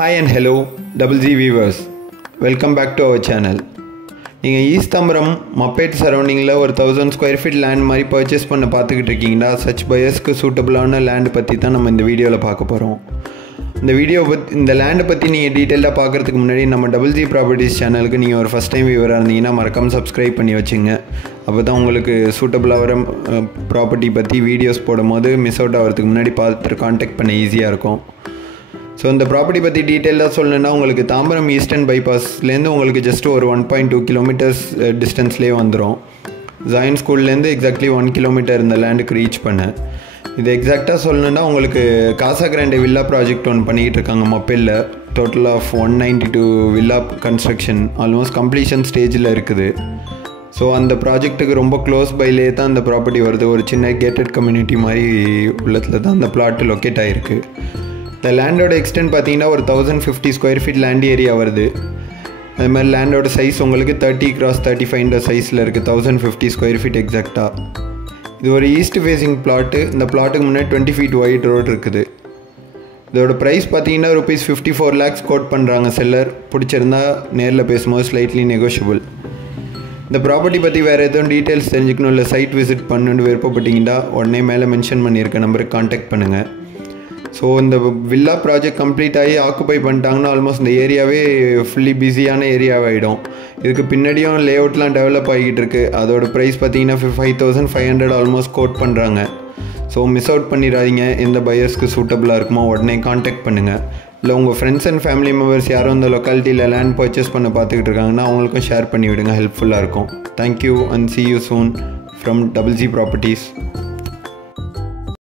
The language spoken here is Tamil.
Hi and hello, Double G viewers. Welcome back to our channel. நீங்கள் ஈஸ்ட் தாம்பரம் மப்பேட் சரௌண்டிங்கில் ஒரு 1000 ஸ்கொயர் ஃபீட் லேண்ட் மாதிரி பர்ச்சேஸ் பண்ண பார்த்துக்கிட்டு இருக்கீங்களா? சச் பையர்ஸ்க்கு சூட்டபுளான லேண்டு பற்றி தான் நம்ம இந்த வீடியோவில் பார்க்க போகிறோம். இந்த லேண்டை பற்றி நீங்கள் டீட்டெயிலாக பார்க்குறதுக்கு முன்னாடி நம்ம டபுள் ஜி ப்ராப்பர்ட்டிஸ் சேனலுக்கு நீங்கள் ஒரு ஃபஸ்ட் டைம் வியூவராக இருந்தீங்கன்னா மறக்காமல் சப்ஸ்கிரைப் பண்ணி வச்சுங்க. அப்போ தான் உங்களுக்கு சூட்டபுளாக வர ப்ராப்பர்ட்டி பற்றி வீடியோஸ் போடும் போது மிஸ் அவுட் ஆகிறதுக்கு முன்னாடி பார்த்துட்டு கான்டாக்ட் பண்ண ஈஸியாக இருக்கும். ஸோ இந்த ப்ராப்பர்ட்டி பற்றி டீட்டெயிலாக சொல்லணுன்னா உங்களுக்கு தாம்பரம் ஈஸ்டர்ன் பைபாஸ்லேருந்து உங்களுக்கு ஜஸ்ட் ஒரு 1.2 கிலோமீட்டர்ஸ் டிஸ்டன்ஸ்லேயே வந்துடும். ஜாயின் ஸ்கூல்லேருந்து எக்ஸாக்ட்லி 1 கிலோமீட்டர் இந்த லேண்டுக்கு ரீச் பண்ணேன். இது எக்ஸாக்டாக சொல்லணுன்னா உங்களுக்கு காசா கிராண்டே வில்லா ப்ராஜெக்ட் ஒன்று பண்ணிக்கிட்டு இருக்காங்க மப்பேலில். Total of 192 villa construction almost completion ஸ்டேஜில் இருக்குது. ஸோ அந்த ப்ராஜெக்ட்டுக்கு ரொம்ப க்ளோஸ் பைலே தான் அந்த ப்ராப்பர்ட்டி வருது. ஒரு சின்ன கேட்டட் கம்யூனிட்டி மாதிரி உள்ளத்தில் தான் அந்த பிளாட் லொக்கேட் ஆகிருக்கு. இந்த லேண்டோட எக்ஸ்டென்ட் பார்த்தீங்கன்னா ஒரு 1050 ஸ்கொயர் ஃபீட் லேண்ட் ஏரியா வருது. அது மாதிரி லேண்டோட சைஸ் உங்களுக்கு 30x35 சைஸில் இருக்குது. 1050 ஸ்கொயர் ஃபீட் எக்ஸாக்டாக. இது ஒரு ஈஸ்ட் ஃபேஸிங் பிளாட்டு. இந்த பிளாட்டுக்கு முன்னாடி 20 ஃபீட் ஒயிட் ரோடு இருக்குது. இதோட ப்ரைஸ் பார்த்தீங்கன்னா ₹54 lakhs கோட் பண்ணுறாங்க செல்லர். பிடிச்சிருந்தா நேரில் பேசும்போது ஸ்லைட்லி நெகோஷியபிள். இந்த ப்ராப்பர்ட்டி பற்றி வேறு எதுவும் டீட்டெயில்ஸ் தெரிஞ்சுக்கணும் இல்லை சைட் விசிட் பண்ணணுன்னு விருப்பப்பட்டீங்கன்னா உடனே மேலே மென்ஷன் பண்ணியிருக்க நம்பருக்கு கான்டாக்ட் பண்ணுங்கள். ஸோ இந்த வில்லா ப்ராஜெக்ட் கம்ப்ளீட் ஆகி ஆக்குப்பை பண்ணிட்டாங்கன்னா ஆல்மோஸ்ட் இந்த ஏரியாவே ஃபுல்லி பிஸியான ஏரியாவாகிடும். இதுக்கு பின்னாடியும் லே அவுட்லாம் டெவலப் ஆகிட்டு இருக்குது. அதோட ப்ரைஸ் பார்த்தீங்கன்னா 5500 ஆல்மோஸ்ட் கோட் பண்ணுறாங்க. ஸோ மிஸ் அவுட் பண்ணிடாதீங்க. எந்த பையர்ஸ்க்கு சூட்டபுளாக இருக்குமோ உடனே கான்டாக்ட் பண்ணுங்கள். இல்லை உங்கள் ஃப்ரெண்ட்ஸ் அண்ட் ஃபேமிலி மெம்பர்ஸ் யாரும் இந்த லொக்காலிட்டியில் லேண்ட் பர்ச்சேஸ் பண்ண பார்த்துக்கிட்டு இருக்காங்கன்னா அவங்களுக்கும் ஷேர் பண்ணி விடுங்க. ஹெல்ப்ஃபுல்லாக இருக்கும். Thank you and see you soon from Double G Properties.